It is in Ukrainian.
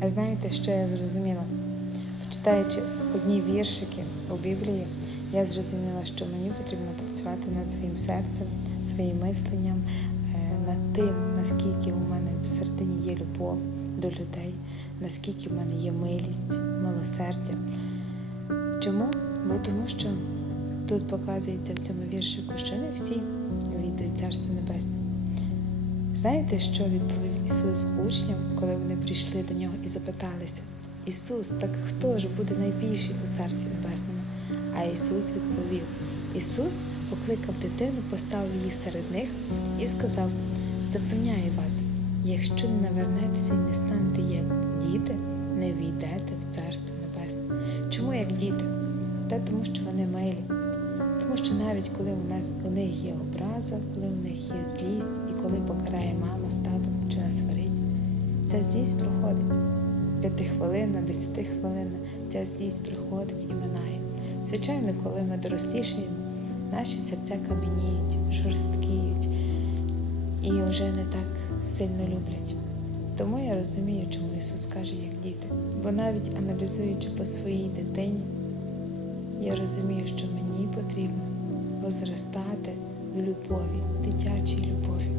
А знаєте, що я зрозуміла? Читаючи одні віршики у Біблії, я зрозуміла, що мені потрібно працювати над своїм серцем, своїм мисленням, е, над тим, наскільки у мене всередині є любов до людей, наскільки в мене є милість, милосердя. Чому? Бо тому що тут показується в цьому віршику, що не всі віддають Царство Небесне. Знаєте, що відповів Ісус учням, коли вони прийшли до нього і запиталися: Ісус, так хто ж буде найбільший у Царстві Небесному? А Ісус відповів: Ісус покликав дитину, поставив її серед них і сказав: Запевняю вас, якщо не навернетеся і не станете як діти, не війдете в Царство Небесне. Чому як діти? Та тому, що вони милі. Тому що навіть коли у нас у них є образа, коли у них є злість, і коли покарає мама з татом чи насварить, ця злість проходить. П'ятихвилинна, десятихвилинна, ця злість приходить і минає. Звичайно, коли ми дорослішаємо, наші серця кам'яніють, жорсткіють і вже не так сильно люблять. Тому я розумію, чому Ісус каже, як діти. Бо навіть аналізуючи по своїй дитині, я розумію, що мені потрібно возростати в любові, дитячій любові.